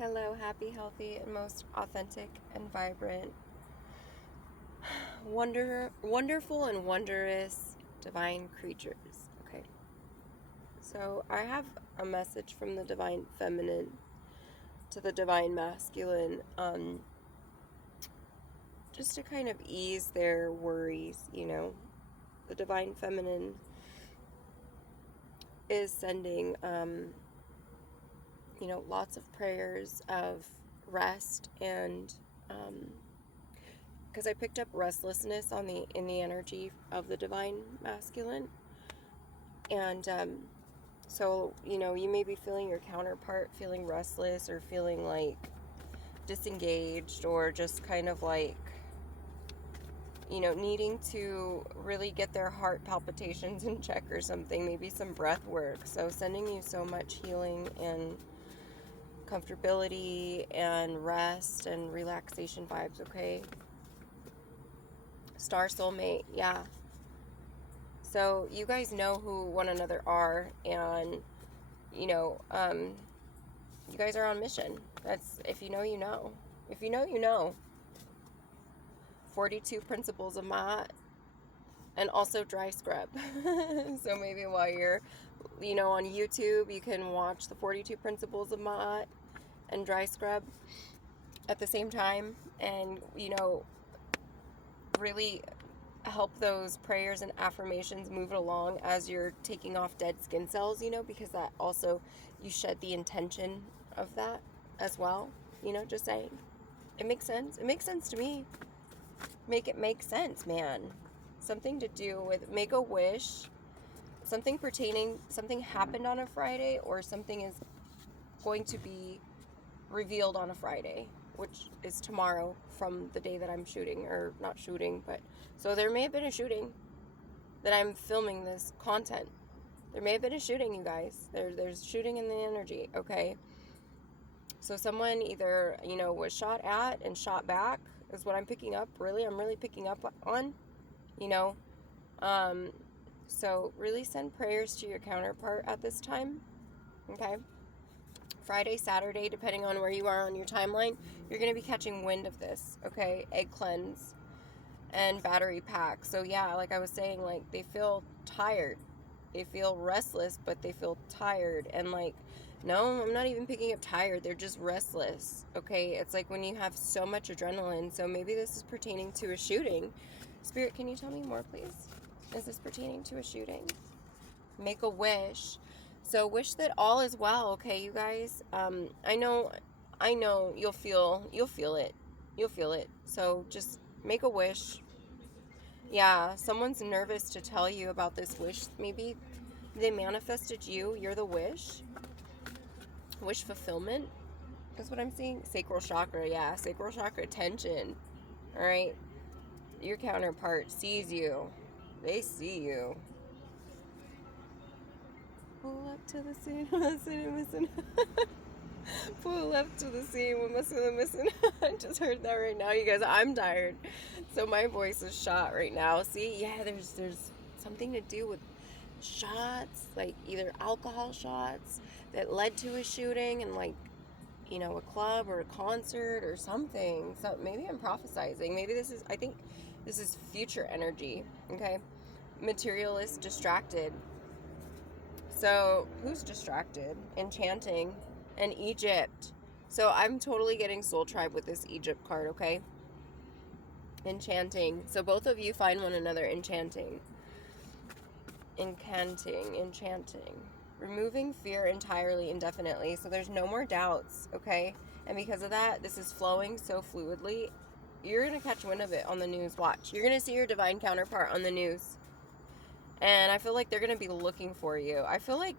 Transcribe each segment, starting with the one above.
Hello, happy, healthy, and most authentic and vibrant, wonderful and wondrous divine creatures. Okay, so I have a message from the divine feminine to the divine masculine, just to kind of ease their worries. The divine feminine is sending, lots of prayers of rest and, because I picked up restlessness in the energy of the divine masculine, and so you may be feeling your counterpart feeling restless or feeling like disengaged or just kind of like needing to really get their heart palpitations in check or something, maybe some breath work. So sending you so much healing and comfortability and rest and relaxation vibes. Okay, star soulmate, yeah. So you guys know who one another are, and you guys are on mission. That's, if you know, you know. If you know, you know. 42 principles of Ma'at, and also dry scrub. So maybe while you're, on YouTube, you can watch the 42 principles of Ma'at and dry scrub at the same time, and really help those prayers and affirmations move along as you're taking off dead skin cells, because that also, you shed the intention of that as well, just saying. It makes sense. It makes sense to me. Make it make sense, man. Something to do with make a wish, something happened on a Friday, or something is going to be revealed on a Friday, which is tomorrow from the day that I'm shooting, or not shooting, but so there may have been a shooting that I'm filming this content. There may have been a shooting, you guys. There's shooting in the energy, okay? So someone either, was shot at and shot back is what I'm picking up. Really, I'm really picking up on, so really send prayers to your counterpart at this time, okay? Friday, Saturday, depending on where you are on your timeline, you're going to be catching wind of this, okay? Egg cleanse and battery pack. So yeah, like I was saying, like they feel tired. They feel restless, but they feel tired. And like, no, I'm not even picking up tired. They're just restless, okay? It's like when you have so much adrenaline. So maybe this is pertaining to a shooting. Spirit, can you tell me more, please? Is this pertaining to a shooting? Make a wish. So wish that all is well, okay, you guys? I know you'll feel it. You'll feel it. So just make a wish. Yeah, someone's nervous to tell you about this wish. Maybe they manifested you. You're the wish. Wish fulfillment is what I'm seeing. Sacral chakra, yeah. Sacral chakra tension. All right. Your counterpart sees you. They see you. Pull up to the scene. Listen. Pull up to the scene. We're missing. I just heard that right now, you guys. I'm tired, so my voice is shot right now. See, yeah, there's something to do with shots, like either alcohol shots that led to a shooting, and like a club or a concert or something. So maybe I'm prophesizing. Maybe I think this is future energy. Okay, materialist, distracted. So who's distracted? Enchanting. And Egypt. So I'm totally getting Soul Tribe with this Egypt card, okay? Enchanting. So both of you find one another enchanting. Enchanting. Removing fear entirely, indefinitely. So there's no more doubts, okay? And because of that, this is flowing so fluidly. You're going to catch wind of it on the news. Watch. You're going to see your divine counterpart on the news. And I feel like they're going to be looking for you. I feel like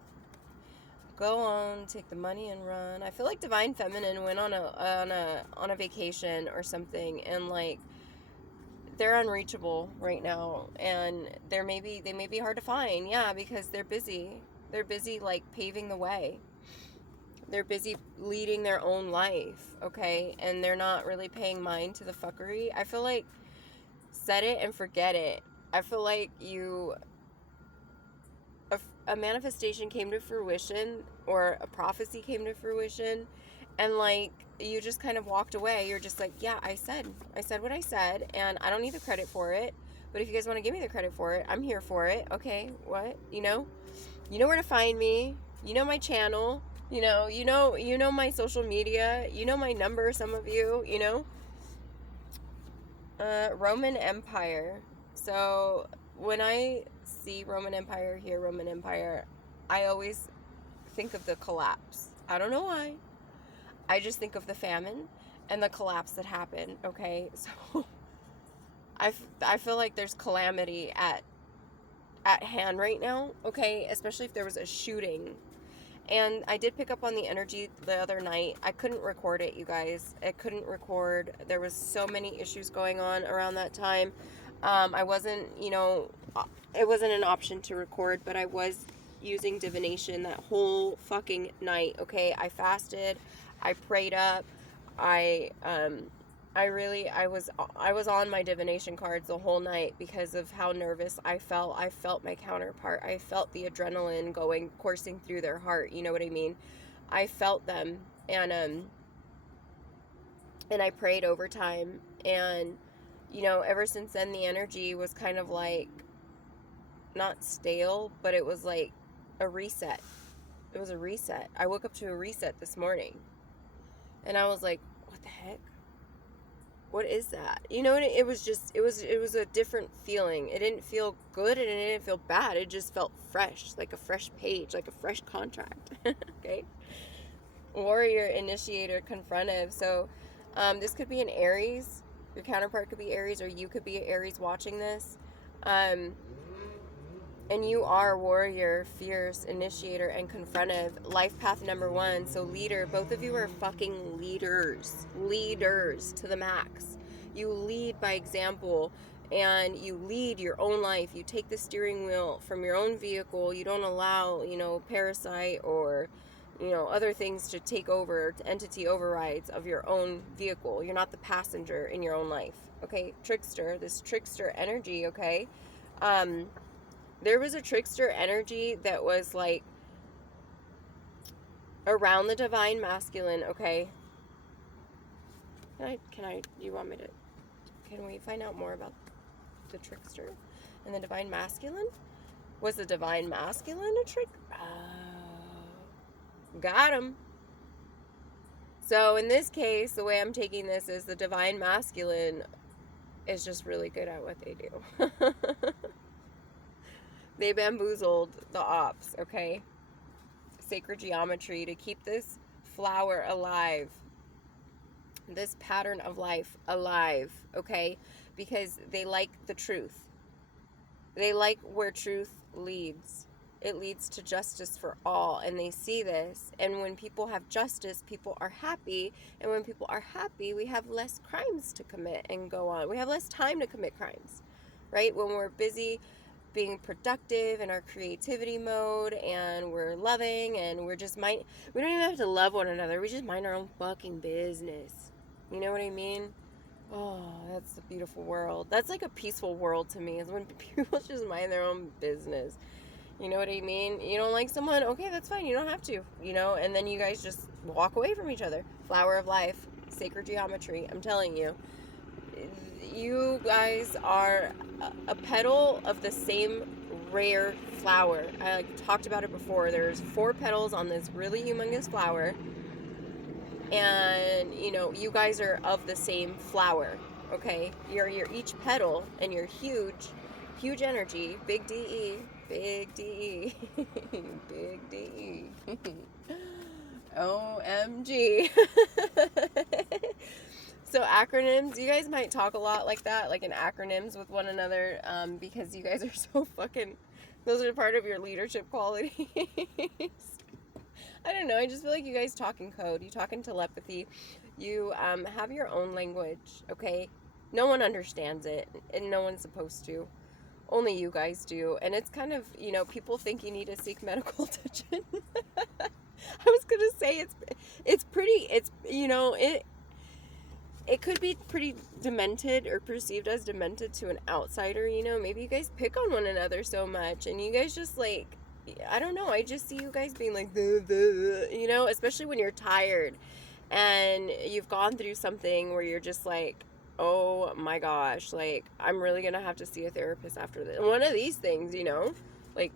go on, take the money and run. I feel like divine feminine went on a vacation or something, and like they're unreachable right now, and they may be hard to find. Yeah, because they're busy. They're busy like paving the way. They're busy leading their own life, okay? And they're not really paying mind to the fuckery. I feel like set it and forget it. I feel like a manifestation came to fruition, or a prophecy came to fruition, And like, you just kind of walked away. You're just like, yeah, I said what I said, and I don't need the credit for it. But if you guys want to give me the credit for it, I'm here for it. Okay, what? You know where to find me. You know my channel. You know my social media. You know my number. Some of you, Roman Empire. So when I see Roman Empire, hear Roman Empire, I always think of the collapse. I don't know why. I just think of the famine and the collapse that happened, okay? So I feel like there's calamity at hand right now, okay? Especially if there was a shooting. And I did pick up on the energy the other night. I couldn't record it, you guys. I couldn't record. There was so many issues going on around that time. I wasn't, it wasn't an option to record, but I was using divination that whole fucking night, okay? I fasted. I prayed up. I was on my divination cards the whole night because of how nervous I felt. I felt my counterpart. I felt the adrenaline coursing through their heart. You know what I mean? I felt them, and I prayed overtime, and ever since then the energy was kind of like not stale, but it was like a reset. It was a reset. I woke up to a reset this morning, and I was like, what the heck? What is that? It was a different feeling. It didn't feel good and it didn't feel bad. It just felt fresh, like a fresh page, like a fresh contract. Okay? Warrior, initiator, confrontive. So this could be an Aries. Your counterpart could be Aries, or you could be Aries watching this. And you are warrior, fierce, initiator, and confrontive. Life path number 1. So leader. Both of you are fucking leaders. Leaders to the max. You lead by example, and you lead your own life. You take the steering wheel from your own vehicle. You don't allow, parasite or, other things to take over, entity overrides of your own vehicle. You're not the passenger in your own life. Okay? Trickster. This trickster energy, okay? There was a trickster energy that was like around the divine masculine, okay? Can we find out more about the trickster and the divine masculine? Was the divine masculine a trick? Got him. So in this case, the way I'm taking this is the divine masculine is just really good at what they do. They bamboozled the ops, okay? Sacred geometry to keep this flower alive. This pattern of life alive, okay? Because they like the truth. They like where truth leads. It leads to justice for all, and they see this. And when people have justice, people are happy. And when people are happy, we have less crimes to commit and go on. We have less time to commit crimes, right? When we're busy being productive in our creativity mode, and we're loving, and we don't even have to love one another. We just mind our own fucking business. You know what I mean? Oh, that's a beautiful world. That's like a peaceful world to me, is when people just mind their own business. You know what I mean? You don't like someone? Okay, that's fine. You don't have to, and then you guys just walk away from each other. Flower of life, sacred geometry. I'm telling you. You guys are a petal of the same rare flower. I talked about it before. There's 4 petals on this really humongous flower. And, you guys are of the same flower, okay? You're each petal, and you're huge energy. Big DE. Big DE. Big DE. OMG. So acronyms, you guys might talk a lot like that, like in acronyms with one another, because you guys are so fucking, those are part of your leadership qualities. I don't know, I just feel like you guys talk in code, you talk in telepathy, you have your own language, okay? No one understands it, and no one's supposed to. Only you guys do, and it's kind of, people think you need to seek medical attention. I was gonna say, it could be pretty demented, or perceived as demented to an outsider, maybe you guys pick on one another so much, and you guys just like, I don't know, I just see you guys being like, especially when you're tired, and you've gone through something where you're just like, oh my gosh, like, I'm really gonna have to see a therapist after this. One of these things, you know, like,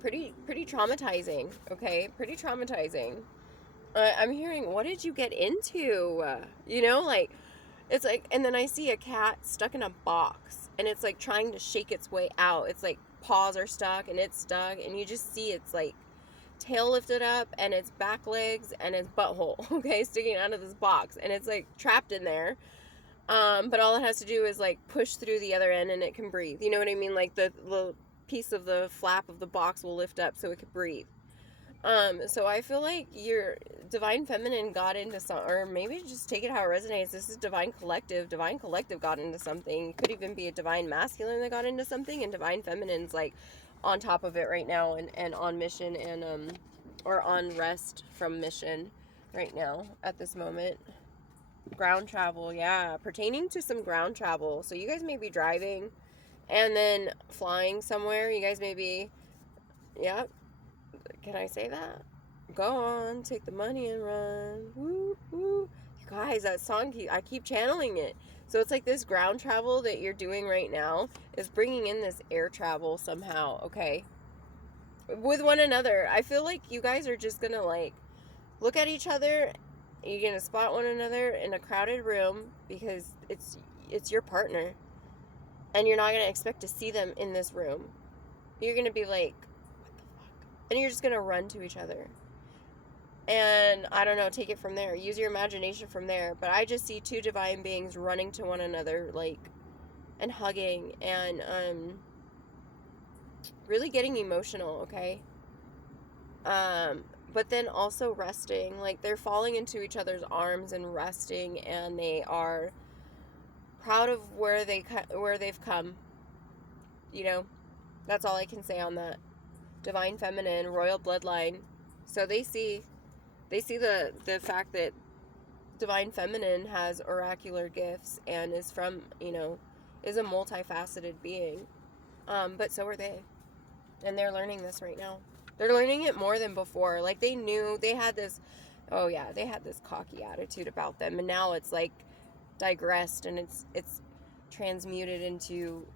pretty traumatizing, okay? Pretty traumatizing. I'm hearing, what did you get into? You know, like, it's like, and then I see a cat stuck in a box, and it's like trying to shake its way out. It's like paws are stuck, and it's stuck, and you just see its like tail lifted up, and its back legs, and its butthole, okay, sticking out of this box, and it's like trapped in there. But all it has to do is like push through the other end, and it can breathe. You know what I mean? Like the piece of the flap of the box will lift up so it could breathe. So I feel like your divine feminine got into some, or maybe just take it how it resonates. This is divine collective. Divine collective got into something. It could even be a divine masculine that got into something, and divine feminine's like on top of it right now, and on mission, and or on rest from mission right now at this moment. Ground travel, yeah, pertaining to some ground travel. So you guys may be driving and then flying somewhere. You guys may be, yeah. Can I say that? Go on, take the money and run. Woo, woo. You guys, that song, I keep channeling it. So it's like this ground travel that you're doing right now is bringing in this air travel somehow, okay? With one another. I feel like you guys are just going to like look at each other. You're going to spot one another in a crowded room because it's your partner. And you're not going to expect to see them in this room. You're going to be like, and you're just going to run to each other. And I don't know, take it from there. Use your imagination from there. But I just see two divine beings running to one another, like, and hugging, and really getting emotional, okay? But then also resting. Like, they're falling into each other's arms and resting, and they are proud of where they've come. You know, that's all I can say on that. Divine feminine, royal bloodline. So they see the fact that divine feminine has oracular gifts and is from, you know, is a multifaceted being. But so are they. And they're learning this right now. They're learning it more than before. Like, they knew they had this, oh yeah, they had this cocky attitude about them. And now it's like digressed, and it's transmuted into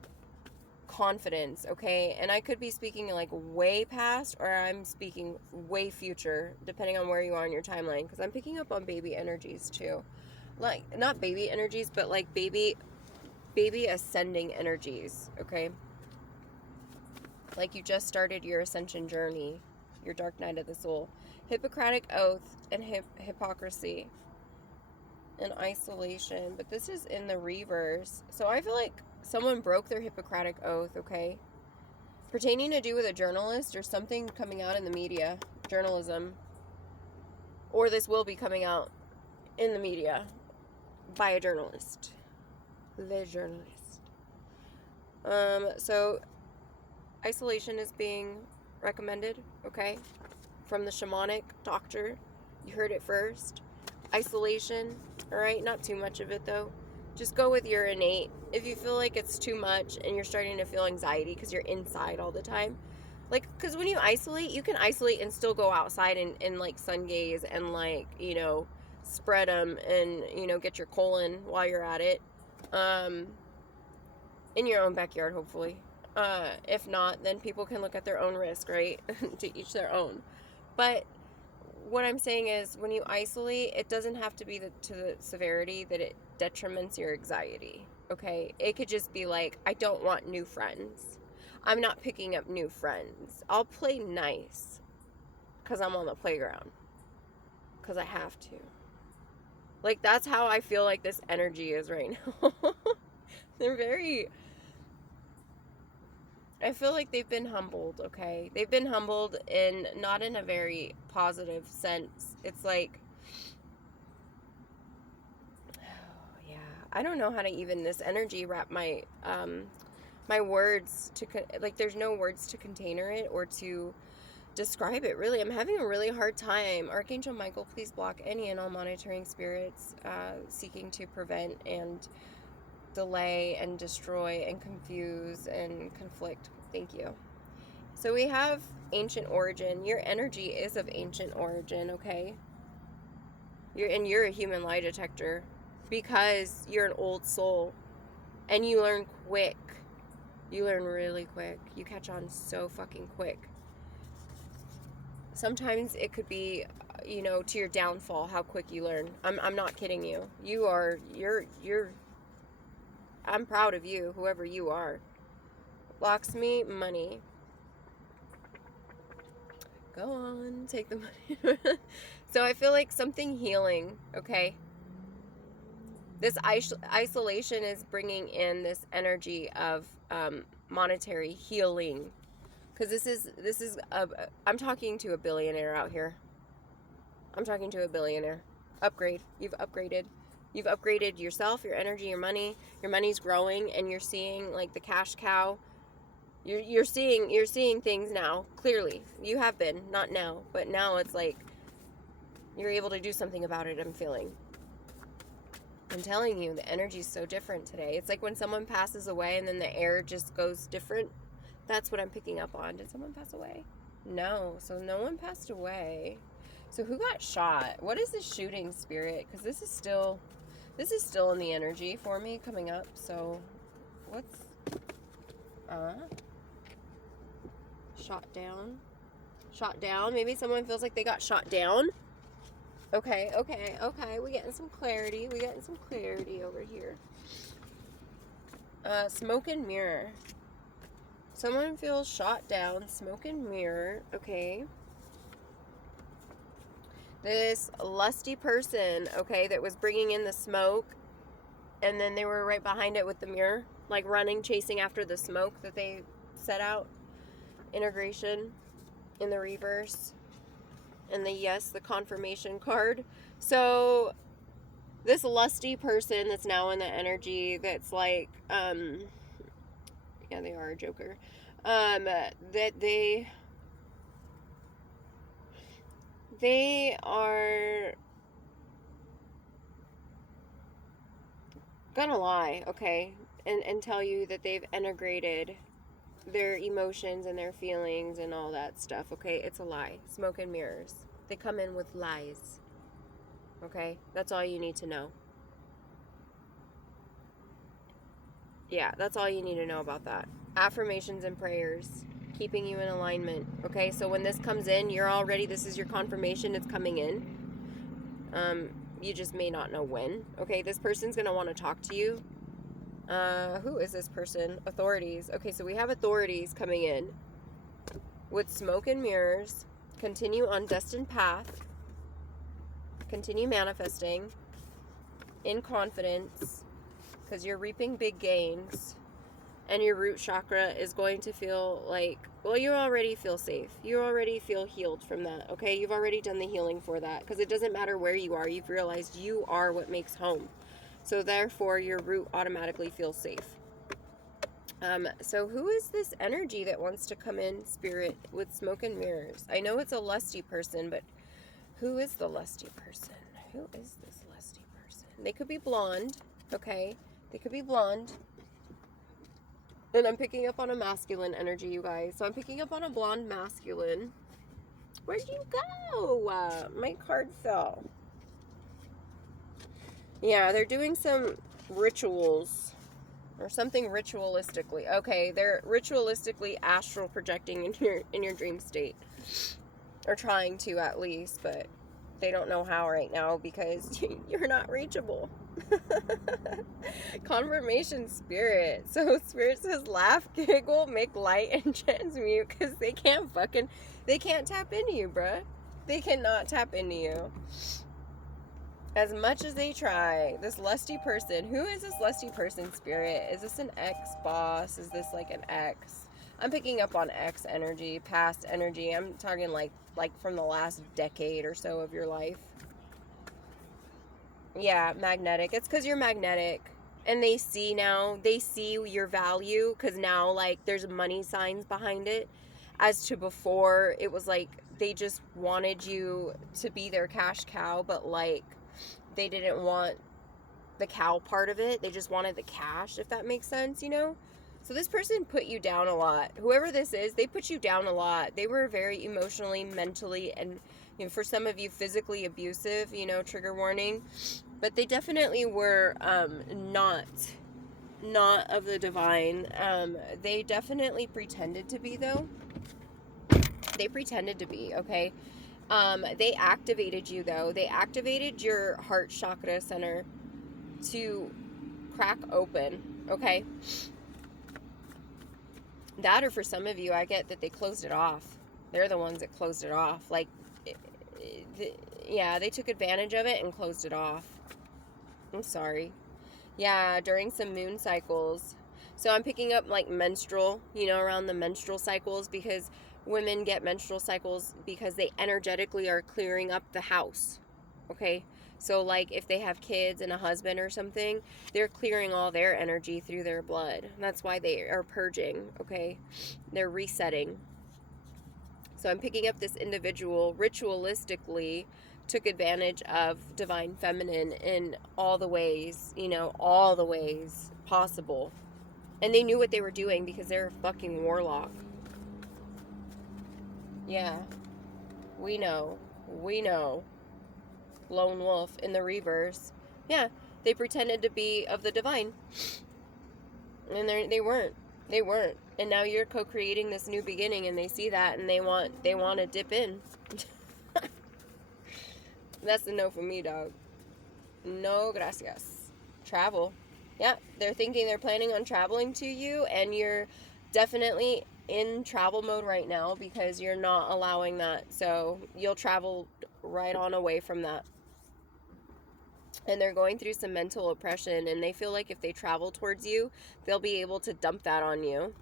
confidence, okay? And I could be speaking like way past, or I'm speaking way future, depending on where you are in your timeline, because I'm picking up on baby energies too. Like, not baby energies, but like baby ascending energies, okay? Like you just started your ascension journey, your dark night of the soul. Hippocratic oath and hypocrisy and isolation, but this is in the reverse. So I feel like someone broke their Hippocratic oath, okay? Pertaining to do with a journalist or something coming out in the media, journalism, or this will be coming out in the media by a journalist. The journalist. So isolation is being recommended, okay? From the shamanic doctor. You heard it first. Isolation, all right? Not too much of it, though. Just go with your innate. If you feel like it's too much and you're starting to feel anxiety because you're inside all the time, like, because when you isolate, you can isolate and still go outside and like sun gaze and like, you know, spread them and, you know, get your colon while you're at it, in your own backyard, hopefully. If not, then people can look at their own risk, right? To each their own. But what I'm saying is, when you isolate, it doesn't have to be to the severity that it detriments your anxiety, okay? It could just be like, I don't want new friends. I'm not picking up new friends. I'll play nice because I'm on the playground, because I have to. Like, that's how I feel like this energy is right now. They're very... I feel like they've been humbled, okay? They've been humbled not in a very positive sense. It's like, oh, yeah. I don't know how to even this energy wrap my words to, like, there's no words to container it or to describe it, really. I'm having a really hard time. Archangel Michael, please block any and all monitoring spirits seeking to prevent and delay and destroy and confuse and conflict. Thank you. So we have ancient origin. Your energy is of ancient origin, okay? You're a human lie detector because you're an old soul and you learn quick. You learn really quick. You catch on so fucking quick. Sometimes it could be, to your downfall how quick you learn. I'm not kidding you. I'm proud of you, whoever you are. Lakshmi, money. Go on, take the money. So I feel like something healing, okay? This isolation is bringing in this energy of monetary healing. Because I'm talking to a billionaire out here. I'm talking to a billionaire. Upgrade. You've upgraded. You've upgraded yourself, your energy, your money. Your money's growing, and you're seeing like the cash cow. You're seeing things now clearly. You have been, not now, but now it's like you're able to do something about it. I'm feeling. I'm telling you, the energy's so different today. It's like when someone passes away and then the air just goes different. That's what I'm picking up on. Did someone pass away? No. So no one passed away. So who got shot? What is the shooting spirit? Because this is still in the energy for me coming up. So what's shot down? Shot down? Maybe someone feels like they got shot down. Okay. We're getting some clarity. Over here. Smoke and mirror. Someone feels shot down. Smoke and mirror. Okay. This lusty person, okay, that was bringing in the smoke, and then they were right behind it with the mirror, like running, chasing after the smoke that they set out. Integration in the reverse. And the confirmation card. So this lusty person that's now in the energy that's like, yeah, they are a joker. That they are gonna lie, okay, and tell you that they've integrated their emotions and their feelings and all that stuff, okay? It's a lie. Smoke and mirrors. They come in with lies. Okay? That's all you need to know. Yeah, that's all you need to know about that. Affirmations and prayers. Keeping you in alignment. Okay? So when this comes in, this is your confirmation, it's coming in. You just may not know when. Okay? This person's going to want to talk to you. Who is this person? Authorities. Okay, so we have authorities coming in with smoke and mirrors. Continue on destined path. Continue manifesting in confidence because you're reaping big gains, and your root chakra is going to feel like, well, you already feel safe. You already feel healed from that, okay? You've already done the healing for that because it doesn't matter where you are. You've realized you are what makes home. So therefore, your root automatically feels safe. So who is this energy that wants to come in, spirit, with smoke and mirrors? I know it's a lusty person, but who is the lusty person? Who is this lusty person? They could be blonde, okay? They could be blonde. And I'm picking up on a masculine energy, you guys. So I'm picking up on a blonde masculine. Where'd you go? My card fell. Yeah, they're doing some rituals or something ritualistically. Okay, they're ritualistically astral projecting in your dream state, or trying to at least, but they don't know how right now because you're not reachable. Confirmation spirit. So spirit says laugh, giggle, make light, and transmute because they can't tap into you, bruh. They cannot tap into you. As much as they try, this lusty person, who is this lusty person, spirit? Is this an ex-boss? Is this like an ex? I'm picking up on ex energy, past energy. I'm talking like from the last decade or so of your life. Yeah, magnetic. It's because you're magnetic. And they see your value because now like there's money signs behind it. As to before, it was like they just wanted you to be their cash cow, but like they didn't want the cow part of it. They just wanted the cash, if that makes sense, you know? So this person put you down a lot. Whoever this is, they put you down a lot. They were very emotionally, mentally, and You know, for some of you, physically abusive, you know, trigger warning. But they definitely were not of the divine. They definitely pretended to be, though. They pretended to be, okay? They activated you, though. They activated your heart chakra center to crack open, okay? That, or for some of you, I get that they closed it off. They're the ones that closed it off. Like, yeah, they took advantage of it and closed it off. I'm sorry. Yeah, during some moon cycles. So I'm picking up like menstrual, you know, around the menstrual cycles, because women get menstrual cycles because they energetically are clearing up the house. Okay? So like if they have kids and a husband or something, they're clearing all their energy through their blood. That's why they are purging, okay? They're resetting. So I'm picking up this individual ritualistically took advantage of divine feminine in all the ways, you know, all the ways possible. And they knew what they were doing because they're a fucking warlock. Yeah. We know. Lone wolf in the reverse. Yeah. They pretended to be of the divine. And they weren't. They weren't. And now you're co-creating this new beginning, and they see that, and they want to dip in. That's a no for me, dog. No gracias. Travel. Yeah, they're thinking they're planning on traveling to you, and you're definitely in travel mode right now because you're not allowing that. So you'll travel right on away from that. And they're going through some mental oppression, and they feel like if they travel towards you, they'll be able to dump that on you.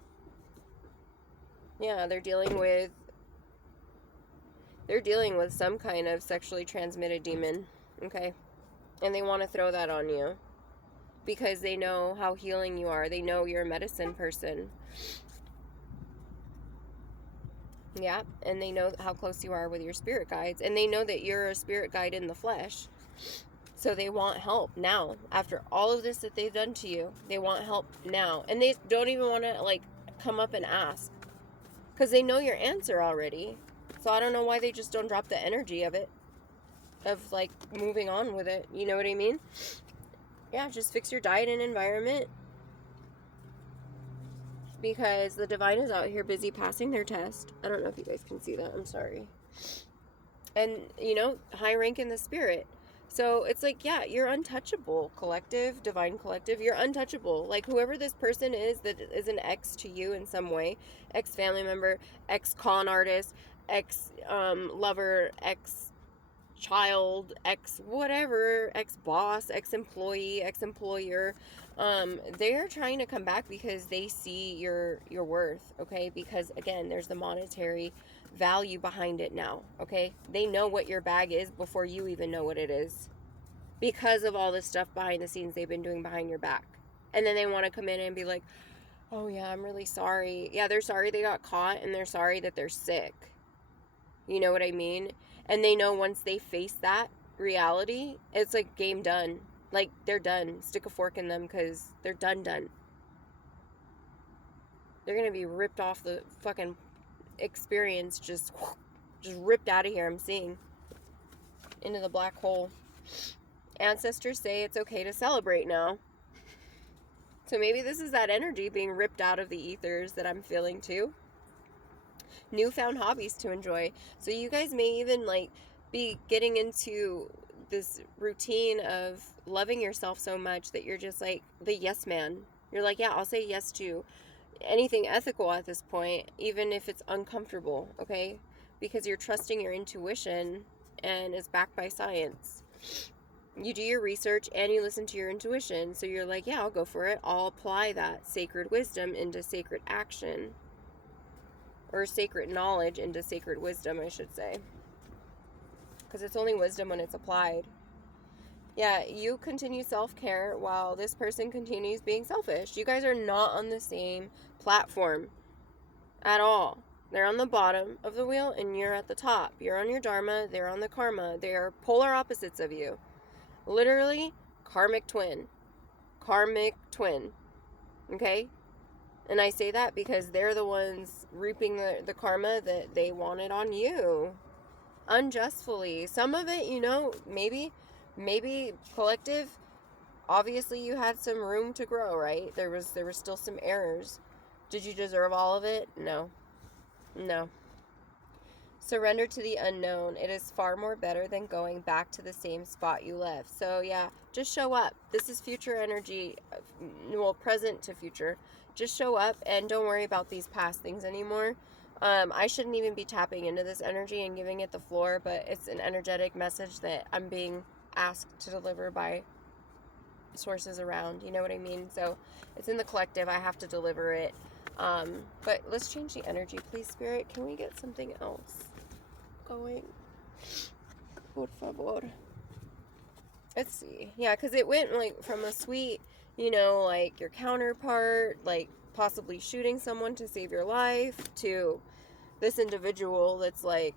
Yeah, they're dealing with some kind of sexually transmitted demon, okay? And they want to throw that on you because they know how healing you are. They know you're a medicine person. Yeah, and they know how close you are with your spirit guides, and they know that you're a spirit guide in the flesh. So they want help now. After all of this that they've done to you, they want help now. And they don't even want to, like, come up and ask because they know your answer already. So I don't know why they just don't drop the energy of it, of, like, moving on with it. You know what I mean? Yeah, just fix your diet and environment, because the divine is out here busy passing their test. I don't know if you guys can see that. I'm sorry. And, you know, high rank in the spirit. So it's like, yeah, you're untouchable, collective, divine collective. You're untouchable. Like, whoever this person is that is an ex to you in some way, ex-family member, ex-con artist, ex-lover, ex-child, ex-whatever, ex-boss, ex-employee, ex-employer, they are trying to come back because they see your worth, okay? Because, again, there's the monetary value behind it now, okay? They know what your bag is before you even know what it is, because of all this stuff behind the scenes they've been doing behind your back. And then they want to come in and be like, oh yeah, I'm really sorry. Yeah, they're sorry they got caught, and they're sorry that they're sick. You know what I mean? And they know once they face that reality, it's like game done. Like, they're done. Stick a fork in them because they're done. They're going to be ripped off the fucking experience, just ripped out of here. I'm seeing into the black hole. Ancestors say it's okay to celebrate now. So maybe this is that energy being ripped out of the ethers that I'm feeling too. Newfound hobbies to enjoy. So you guys may even, like, be getting into this routine of loving yourself so much that you're just like the yes man. You're like, yeah, I'll say yes to anything ethical at this point, even if it's uncomfortable, okay? Because you're trusting your intuition, and it's backed by science. You do your research and you listen to your intuition. So you're like, yeah, I'll go for it. I'll apply that sacred wisdom into sacred action. Or sacred knowledge into sacred wisdom, I should say. Because it's only wisdom when it's applied. Yeah, you continue self-care while this person continues being selfish. You guys are not on the same platform at all. They're on the bottom of the wheel and you're at the top. You're on your dharma, they're on the karma. They are polar opposites of you. Literally, karmic twin. Karmic twin. Okay? And I say that because they're the ones reaping the karma that they wanted on you. unjustly. Some of it, maybe collective, obviously you had some room to grow, right? There was still some errors. Did you deserve all of it? No. Surrender to the unknown. It is far more better than going back to the same spot you left. So yeah, just show up. This is future energy, well, present to future. Just show up and don't worry about these past things anymore. I shouldn't even be tapping into this energy and giving it the floor, but it's an energetic message that I'm being asked to deliver by sources around. You know what I mean? So it's in the collective. I have to deliver it. But let's change the energy, please, Spirit. Can we get something else going? Por favor. Let's see. Yeah, because it went like from a sweet, like your counterpart, like possibly shooting someone to save your life, to this individual that's like,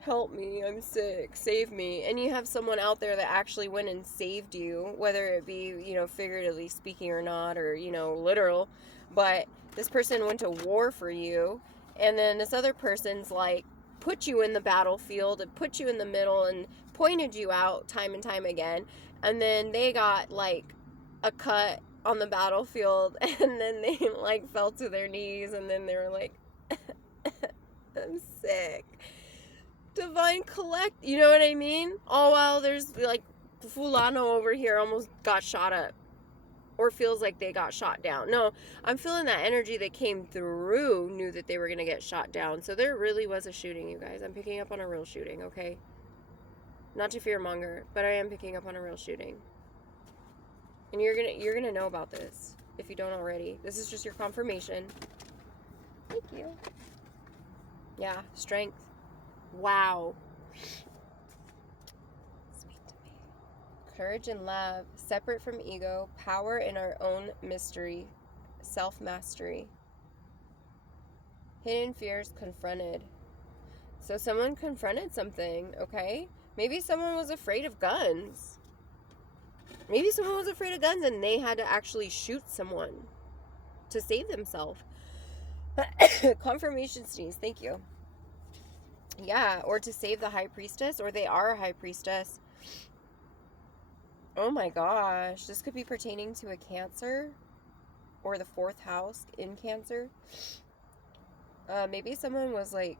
help me, I'm sick, save me. And you have someone out there that actually went and saved you, whether it be, figuratively speaking or not, or, literal. But this person went to war for you, and then this other person's like put you in the battlefield and put you in the middle and pointed you out time and time again, and then they got like a cut on the battlefield, and then they like fell to their knees, and then they were like, I'm sick. Divine collect, you know what I mean? All while there's like Fulano over here almost got shot up, or feels like they got shot down. No, I'm feeling that energy that came through knew that they were going to get shot down. So there really was a shooting, you guys. I'm picking up on a real shooting, okay? Not to fearmonger, but I am picking up on a real shooting. And you're gonna know about this if you don't already. This is just your confirmation. Thank you. Yeah, strength. Wow. Courage and love, separate from ego, power in our own mystery, self-mastery. Hidden fears confronted. So someone confronted something, okay? Maybe someone was afraid of guns. Maybe someone was afraid of guns and they had to actually shoot someone to save themselves. Confirmation sneeze, thank you. Yeah, or to save the high priestess, or they are a high priestess. Oh my gosh, this could be pertaining to a Cancer or the 4th house in Cancer. Maybe someone was like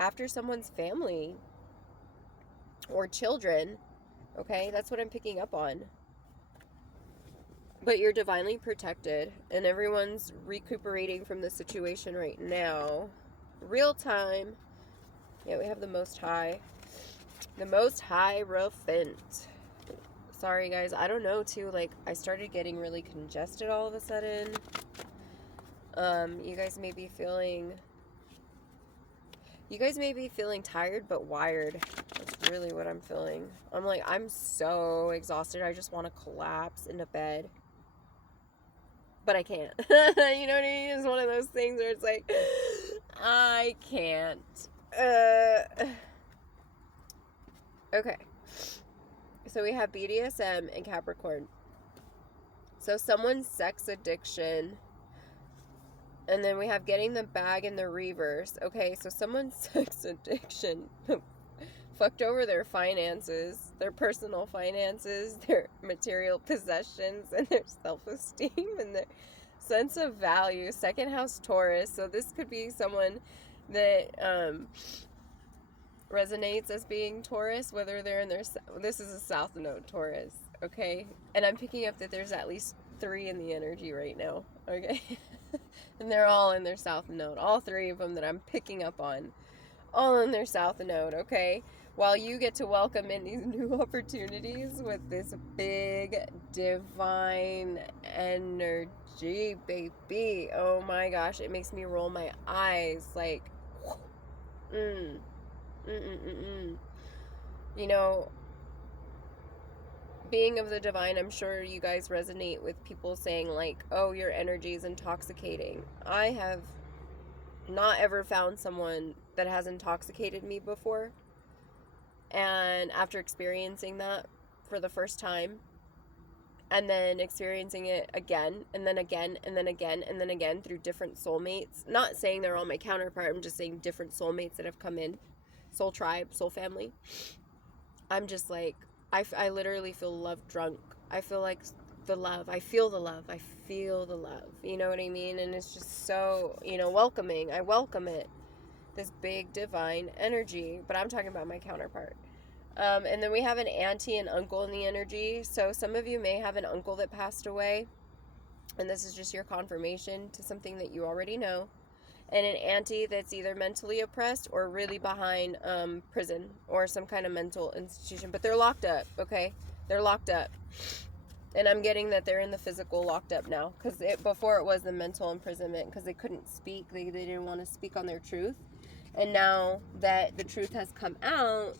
after someone's family or children. Okay, that's what I'm picking up on. But you're divinely protected, and everyone's recuperating from the situation right now. Real time. Yeah, we have the Most High. The Most High Hierophant. Sorry, guys. I don't know, too. Like, I started getting really congested all of a sudden. You guys may be feeling tired but wired. That's really what I'm feeling. I'm like, I'm so exhausted. I just want to collapse into bed. But I can't. You know what I mean? It's one of those things where it's like, I can't. Okay. So we have BDSM and Capricorn. So someone's sex addiction. And then we have getting the bag in the reverse. Okay, so someone's sex addiction fucked over their finances, their personal finances, their material possessions, and their self-esteem, and their sense of value. 2nd house Taurus. So this could be someone that resonates as being Taurus, whether they're in their... This is a South Node Taurus, okay? And I'm picking up that there's at least 3 in the energy right now, okay? And they're all in their South Node. All 3 of them that I'm picking up on. All in their South Node, okay? While you get to welcome in these new opportunities with this big divine energy, baby. Oh my gosh, it makes me roll my eyes like, You know, being of the divine, I'm sure you guys resonate with people saying like, oh, your energy is intoxicating. I have not ever found someone that has intoxicated me before. And after experiencing that for the first time, and then experiencing it again, and then again, and then again, and then again through different soulmates. Not saying they're all my counterpart, I'm just saying different soulmates that have come in soul tribe, soul family. I'm just like, I literally feel love drunk. I feel like the love. I feel the love. I feel the love. You know what I mean? And it's just so, welcoming. I welcome it. This big divine energy. But I'm talking about my counterpart. And then we have an auntie and uncle in the energy. So some of you may have an uncle that passed away. And this is just your confirmation to something that you already know. And an auntie that's either mentally oppressed or really behind prison or some kind of mental institution. But they're locked up, okay? They're locked up. And I'm getting that they're in the physical locked up now. Because before it was the mental imprisonment because they couldn't speak. They didn't want to speak on their truth. And now that the truth has come out,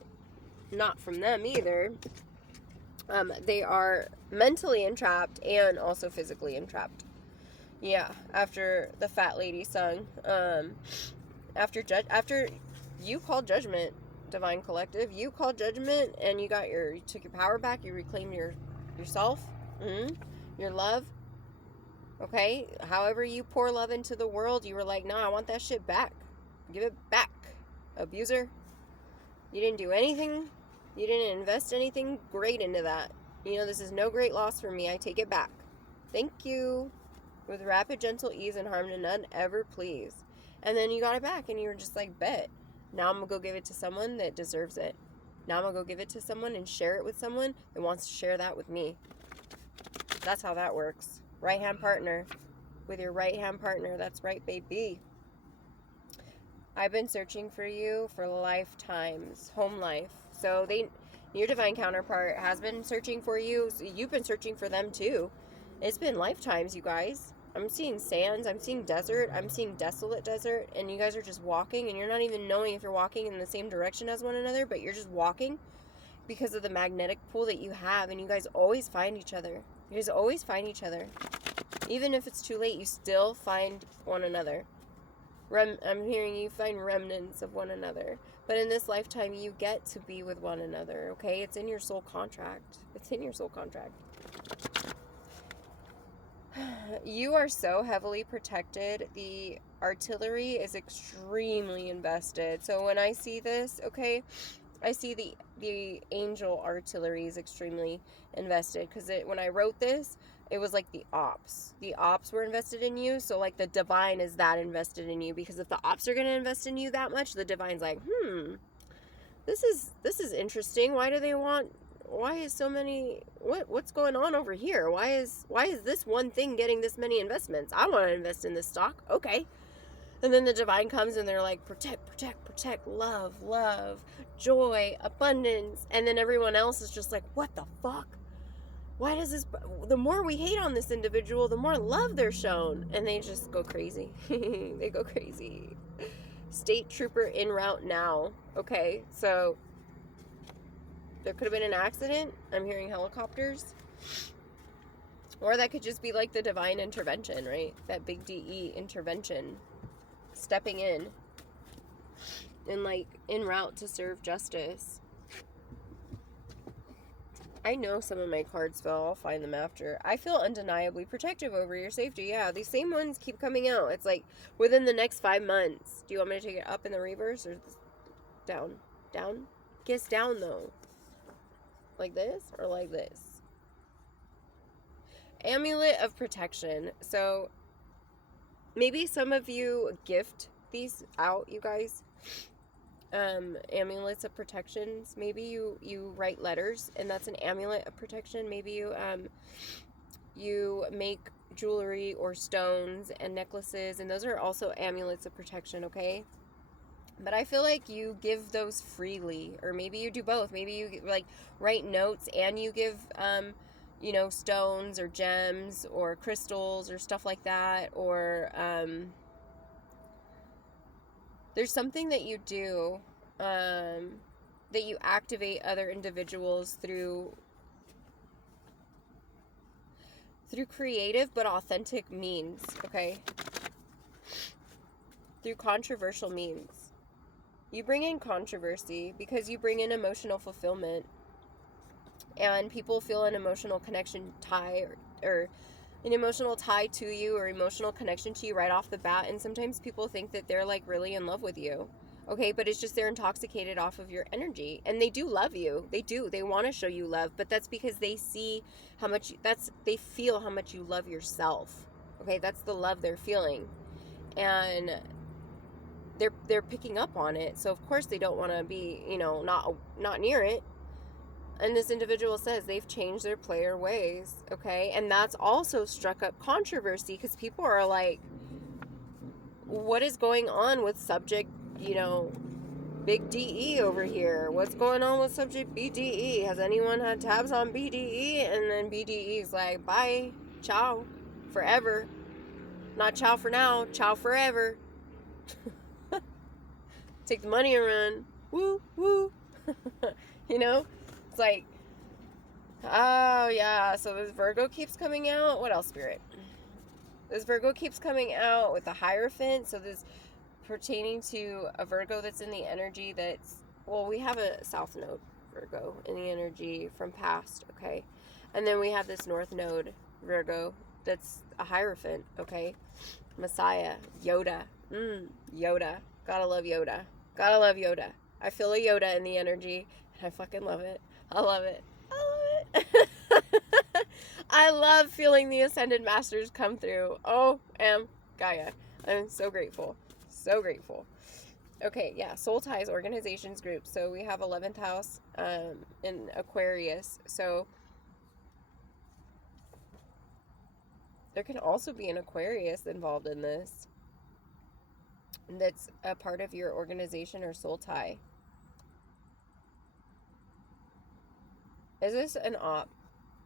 not from them either, they are mentally entrapped and also physically entrapped. Yeah, after the fat lady sung, after you called judgment, Divine Collective, you called judgment, and you took your power back, you reclaimed yourself, your love, okay? However you pour love into the world, you were like, no, I want that shit back. Give it back, abuser. You didn't do anything, you didn't invest anything great into that. This is no great loss for me, I take it back. Thank you. With rapid, gentle ease and harm to none ever please. And then you got it back and you were just like, bet. Now I'm going to go give it to someone that deserves it. Now I'm going to go give it to someone and share it with someone that wants to share that with me. That's how that works. Right-hand partner. With your right-hand partner. That's right, baby. I've been searching for you for lifetimes. Home life. So your divine counterpart has been searching for you. So you've been searching for them too. It's been lifetimes, you guys. I'm seeing sands, I'm seeing desert, I'm seeing desolate desert, and you guys are just walking, and you're not even knowing if you're walking in the same direction as one another, but you're just walking because of the magnetic pull that you have, and you guys always find each other. You guys always find each other. Even if it's too late, you still find one another. I'm hearing you find remnants of one another. But in this lifetime, you get to be with one another, okay? It's in your soul contract. It's in your soul contract. You are so heavily protected. The artillery is extremely invested. So when I see this, okay, I see the angel artillery is extremely invested. Because when I wrote this, it was like the ops. The ops were invested in you. So like the divine is that invested in you. Because if the ops are going to invest in you that much, the divine's like, this is interesting. Why is so many, what's going on over here? Why is this one thing getting this many investments? I want to invest in this stock. Okay. And then the divine comes and they're like, protect, love, joy, abundance. And then everyone else is just like, what the fuck? Why does this, the more we hate on this individual, the more love they're shown. And they just go crazy. They go crazy. State trooper en route now. Okay. So there could have been an accident. I'm hearing helicopters. Or that could just be like the divine intervention, right? That big DE intervention. Stepping in. And like en route to serve justice. I know some of my cards fell. I'll find them after. I feel undeniably protective over your safety. Yeah, these same ones keep coming out. It's like within the next 5 months. Do you want me to take it up in the reverse or down? Down? Guess down though. Like this or like this? Amulet of protection. So maybe some of you gift these out, you guys. Amulets of protections. Maybe you write letters and that's an amulet of protection. Maybe you make jewelry or stones and necklaces, and those are also amulets of protection, okay? But I feel like you give those freely, or maybe you do both. Maybe you like write notes and you give stones or gems or crystals or stuff like that, or there's something that you do that you activate other individuals through creative but authentic means, okay? Through controversial means. You bring in controversy because you bring in emotional fulfillment, and people feel an emotional connection tie or an emotional tie to you or emotional connection to you right off the bat. And sometimes people think that they're like really in love with you. Okay, but it's just they're intoxicated off of your energy, and they do love you. They do. They want to show you love, but that's because they see how much they feel how much you love yourself. Okay, that's the love they're feeling. And they're picking up on it. So of course they don't want to be, not near it. And this individual says they've changed their player ways, okay? And that's also struck up controversy because people are like, what is going on with subject, big DE over here? What's going on with subject BDE? Has anyone had tabs on BDE? And then BDE is like, bye, ciao, forever. Not ciao for now, ciao forever. Take the money and run. Woo, woo. It's like, oh yeah, so this Virgo keeps coming out. What else, Spirit? This Virgo keeps coming out with the Hierophant. So this pertaining to a Virgo that's in the energy we have a South Node Virgo in the energy from past, okay? And then we have this North Node Virgo that's a Hierophant, okay? Messiah, Yoda. Yoda. Gotta love Yoda. Gotta love Yoda. I feel a Yoda in the energy, and I fucking love it. I love it. I love it. I love feeling the Ascended Masters come through. Oh, Gaia. I'm so grateful. So grateful. Okay, yeah, soul ties, organizations, groups. So we have 11th house in Aquarius. So there can also be an Aquarius involved in this. That's a part of your organization or soul tie. Is this an op?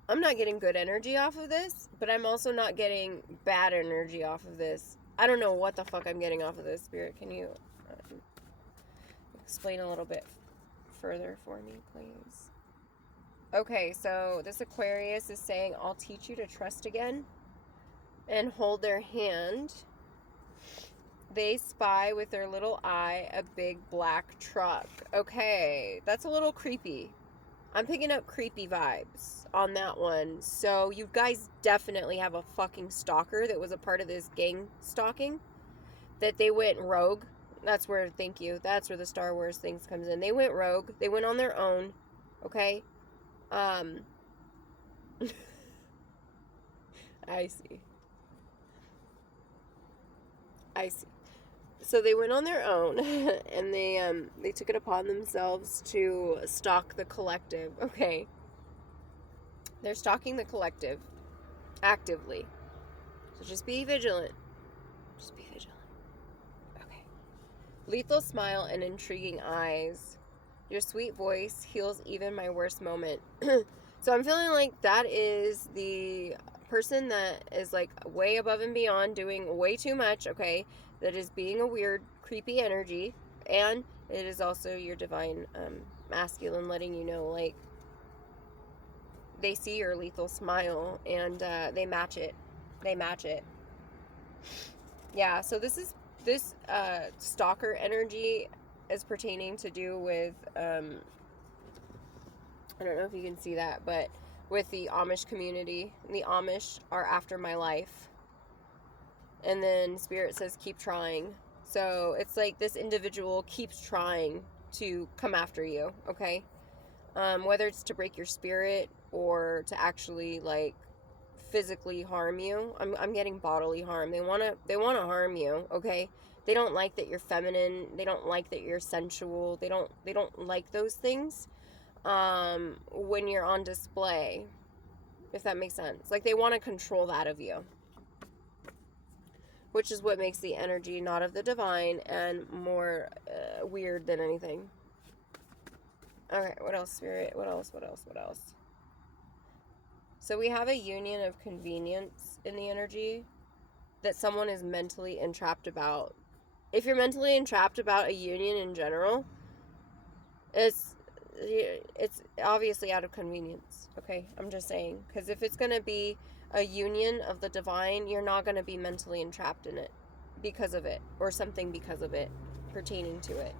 I'm not getting good energy off of this, but I'm also not getting bad energy off of this. I don't know what the fuck I'm getting off of this, Spirit. Can you explain a little bit further for me, please? Okay, so this Aquarius is saying, I'll teach you to trust again, and hold their hand. They spy with their little eye a big black truck. Okay, that's a little creepy. I'm picking up creepy vibes on that one. So you guys definitely have a fucking stalker that was a part of this gang stalking. That they went rogue. That's where the Star Wars things comes in. They went rogue. They went on their own. Okay? I see. So they went on their own, and they took it upon themselves to stalk the collective. Okay. They're stalking the collective actively. So just be vigilant. Just be vigilant. Okay. Lethal smile and intriguing eyes. Your sweet voice heals even my worst moment. So I'm feeling like that is the person that is like way above and beyond, doing way too much, okay? That is being a weird, creepy energy. And it is also your divine masculine letting you know, like, they see your lethal smile and they match it. They match it. Yeah, so this stalker energy is pertaining to do with, I don't know if you can see that, but with the Amish community. The Amish are after my life. And then Spirit says, keep trying. So it's like this individual keeps trying to come after you, okay? Whether it's to break your spirit or to actually, like, physically harm you. I'm getting bodily harm. They wanna harm you, okay? They don't like that you're feminine. They don't like that you're sensual. They don't like those things when you're on display, if that makes sense. Like, they want to control that of you, which is what makes the energy not of the divine and more weird than anything. Okay, what else, Spirit? What else? So we have a union of convenience in the energy that someone is mentally entrapped about. If you're mentally entrapped about a union in general, it's obviously out of convenience, okay? I'm just saying. Because if it's going to be a union of the divine, you're not going to be mentally entrapped in it because of it, or something because of it, pertaining to it.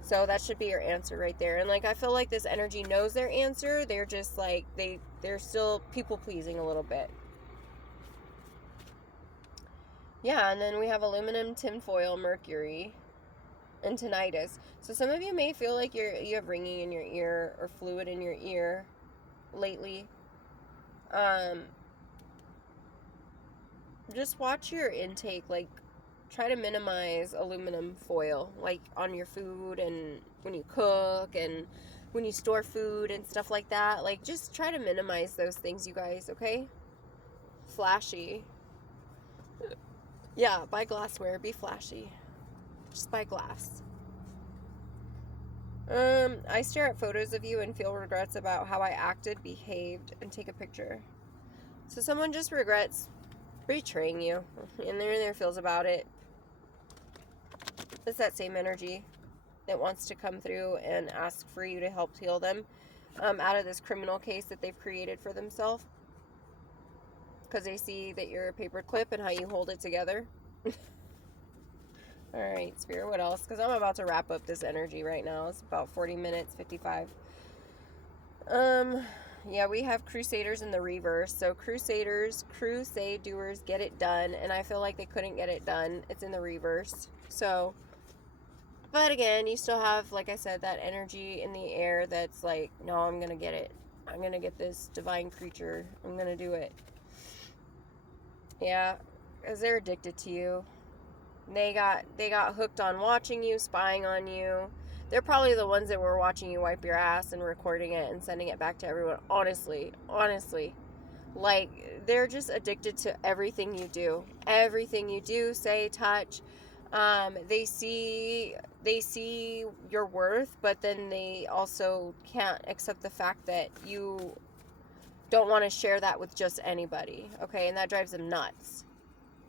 So that should be your answer right there. And, like, I feel like this energy knows their answer. They're just, like, they're still people-pleasing a little bit. Yeah, and then we have aluminum, tinfoil, Mercury. and tinnitus. So some of you may feel like you have ringing in your ear or fluid in your ear lately. Just watch your intake. Like, try to minimize aluminum foil, like on your food and when you cook and when you store food and stuff like that. Like, just try to minimize those things, you guys, okay? Flashy. Yeah, buy glassware. Be flashy. Just buy glass. I stare at photos of you and feel regrets about how I acted, behaved, and take a picture. So someone just regrets betraying you, and they're in their feels about it. It's that same energy that wants to come through and ask for you to help heal them out of this criminal case that they've created for themselves. Because they see that you're a paperclip and how you hold it together. Alright, Spirit, what else? Because I'm about to wrap up this energy right now. It's about 40 minutes, 55. Yeah, we have Crusaders in the reverse. So Crusaders, crusade doers, get it done. And I feel like they couldn't get it done. It's in the reverse. So, but again, you still have, like I said, that energy in the air that's like, no, I'm going to get it. I'm going to get this divine creature. I'm going to do it. Yeah, because they're addicted to you. They got hooked on watching you, spying on you. They're probably the ones that were watching you wipe your ass and recording it and sending it back to everyone. Honestly. Like, they're just addicted to everything you do. Everything you do, say, touch. They see your worth, but then they also can't accept the fact that you don't want to share that with just anybody. Okay, and that drives them nuts.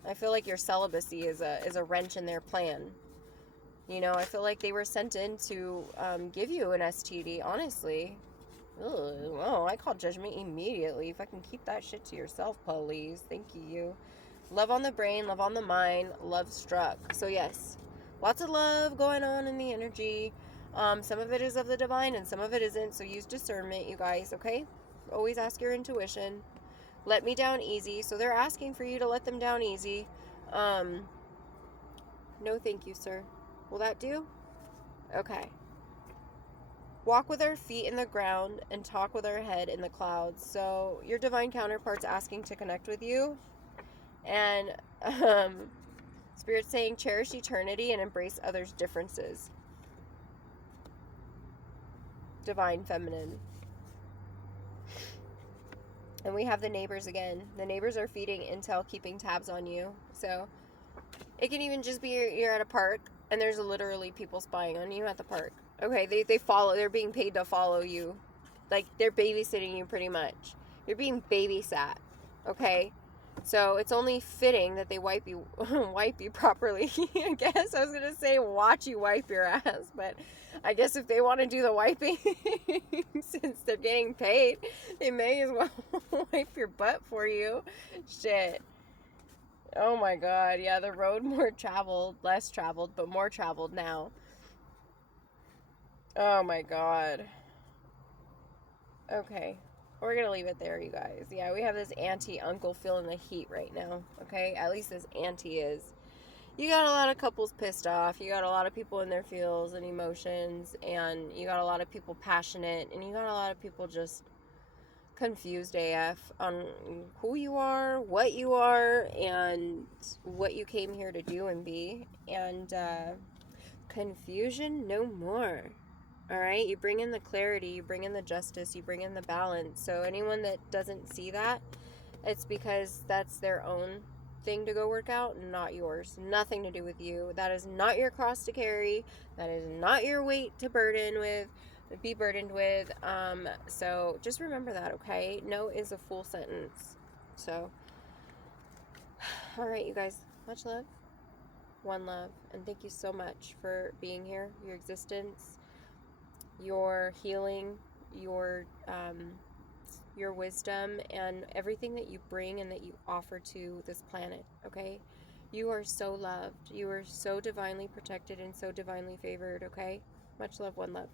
I feel like your celibacy is a wrench in their plan. You know, I feel like they were sent in to give you an STD, honestly. Ugh, oh, I call judgment immediately. If I can keep that shit to yourself, please. Thank you. Love on the brain, love on the mind, love struck. So yes, lots of love going on in the energy. Some of it is of the divine and some of it isn't. So use discernment, you guys, okay? Always ask your intuition. Let me down easy. So they're asking for you to let them down easy. No thank you, sir. Will that do? Okay. Walk with our feet in the ground and talk with our head in the clouds. So your divine counterpart's asking to connect with you. And Spirit's saying cherish eternity and embrace others' differences. Divine feminine. And we have the neighbors again. The neighbors are feeding intel, keeping tabs on you. So it can even just be you're at a park and there's literally people spying on you at the park. Okay, they follow. They're being paid to follow you. Like, they're babysitting you pretty much. You're being babysat. Okay? So it's only fitting that they wipe you properly. I guess I was going to say watch you wipe your ass, but I guess if they want to do the wiping, since they're getting paid, they may as well wipe your butt for you. Shit. Oh my god. Yeah, the road less traveled, but more traveled now. Oh my god. Okay. We're going to leave it there, you guys. Yeah, we have this auntie-uncle feeling the heat right now. Okay? At least this auntie is. You got a lot of couples pissed off. You got a lot of people in their feels and emotions. And you got a lot of people passionate. And you got a lot of people just confused AF on who you are, what you are, and what you came here to do and be. And confusion no more. All right, you bring in the clarity, you bring in the justice, you bring in the balance. So anyone that doesn't see that, it's because that's their own thing to go work out, not yours. Nothing to do with you. That is not your cross to carry. That is not your weight to be burdened with. So just remember that, okay? No is a full sentence. So, all right, you guys, much love, one love, and thank you so much for being here, your existence, your healing, your wisdom, and everything that you bring and that you offer to this planet, okay? You are so loved. You are so divinely protected and so divinely favored, okay? Much love, one love.